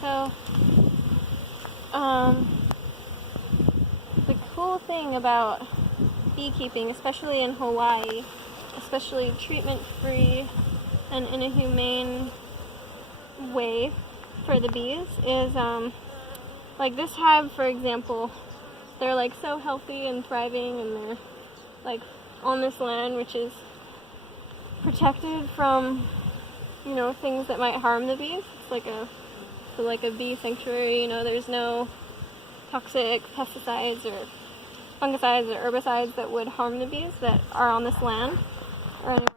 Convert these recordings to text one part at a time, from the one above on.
So, the cool thing about beekeeping, especially in Hawaii, especially treatment-free and in a humane way for the bees, is like this hive, for example, they're like so healthy and thriving, and they're like on this land which is protected from, you know, things that might harm the bees. It's like a bee sanctuary, you know, there's no toxic pesticides or fungicides or herbicides that would harm the bees that are on this land or anywhere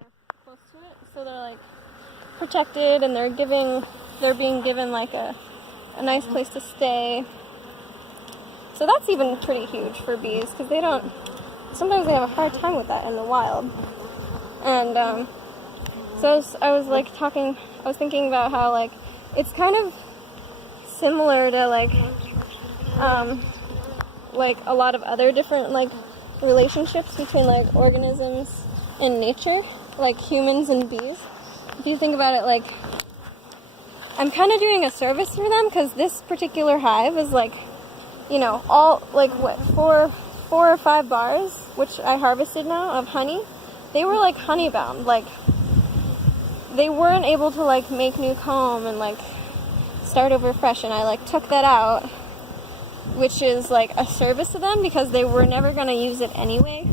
close to it. So they're like protected, and they're being given like a nice place to stay. So that's even pretty huge for bees, because sometimes they have a hard time with that in the wild. And so I was thinking about how like it's kind of similar to like a lot of other different like relationships between like organisms in nature, like humans and bees. If you think about it, like I'm kind of doing a service for them, because this particular hive is like, you know, all like what, four or five bars, which I harvested now, of honey. They were like honey bound, like they weren't able to like make new comb and like start over fresh, and I like took that out, which is like a service to them, because they were never going to use it anyway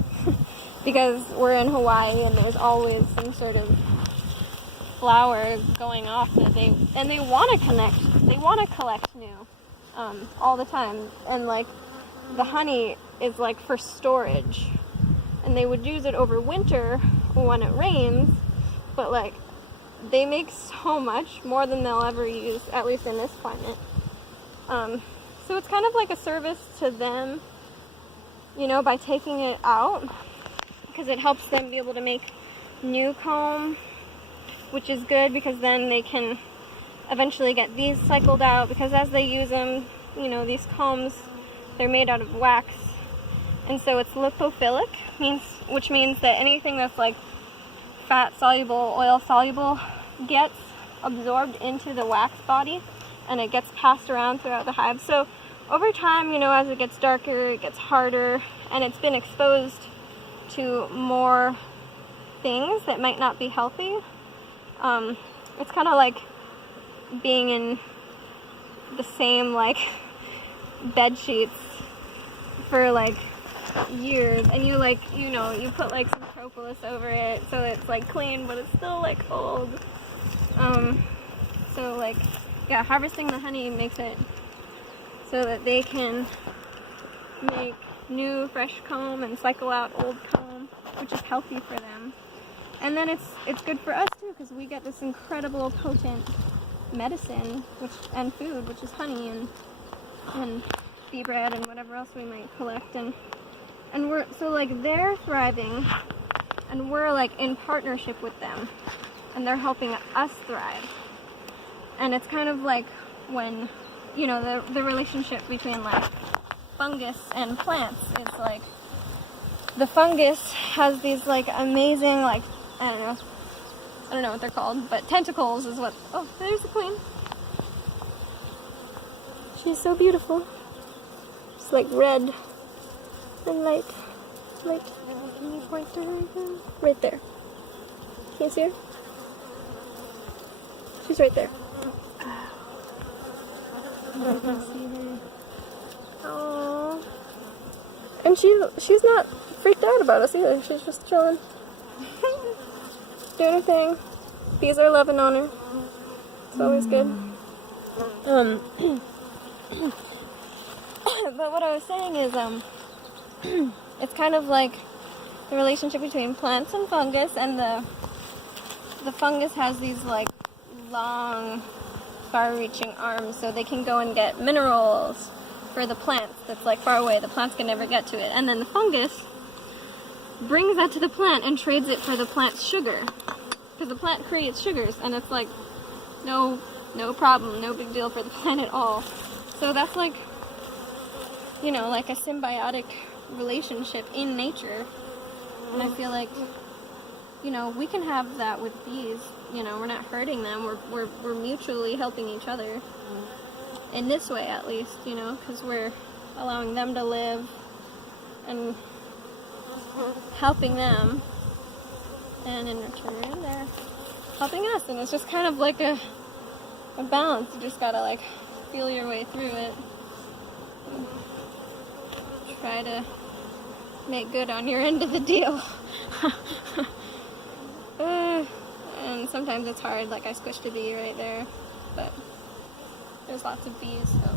because we're in Hawaii and there's always some sort of flower going off that they want to collect new all the time, and like the honey is like for storage, and they would use it over winter when it rains, but like they make so much more than they'll ever use, at least in this climate. So it's kind of like a service to them, you know, by taking it out, because it helps them be able to make new comb, which is good, because then they can eventually get these cycled out, because as they use them, you know, these combs, they're made out of wax, and so it's lipophilic, which means that anything that's like fat soluble, oil soluble gets absorbed into the wax body, and it gets passed around throughout the hive. So over time, you know, as it gets darker, it gets harder, and it's been exposed to more things that might not be healthy. It's kind of like being in the same like bed sheets for like years, and you like, you know, you put like some propolis over it so it's like clean, but it's still like old. So like, yeah, harvesting the honey makes it so that they can make new fresh comb and cycle out old comb, which is healthy for them. And then it's good for us too, because we get this incredible potent medicine and food, which is honey and bee bread and whatever else we might collect, and we're so like they're thriving, and we're like in partnership with them, and they're helping us thrive. And it's kind of like when, you know, the relationship between like fungus and plants is like, the fungus has these like amazing, like, I don't know what they're called, but tentacles is what, oh, there's the queen. She's so beautiful. It's like red and like, can you point to her? Right there. Can you see her? She's right there. I can see her. Aww. And she's not freaked out about us either. She's just chilling. Doing her thing. Bees are loving on her. It's always good. But what I was saying is, it's kind of like the relationship between plants and fungus, and the fungus has these like long, far-reaching arms, so they can go and get minerals for the plants that's like far away. The plants can never get to it, and then the fungus brings that to the plant and trades it for the plant's sugar, because the plant creates sugars, and it's like no problem, no big deal for the plant at all. So that's like, you know, like a symbiotic relationship in nature, and I feel like, you know, we can have that with bees. You know, we're not hurting them, we're mutually helping each other. in this way at least, you know, because we're allowing them to live and helping them, and in return they're helping us, and it's just kind of like a balance. You just gotta like feel your way through it and try to make good on your end of the deal. And sometimes it's hard, like I squished a bee right there, but there's lots of bees, so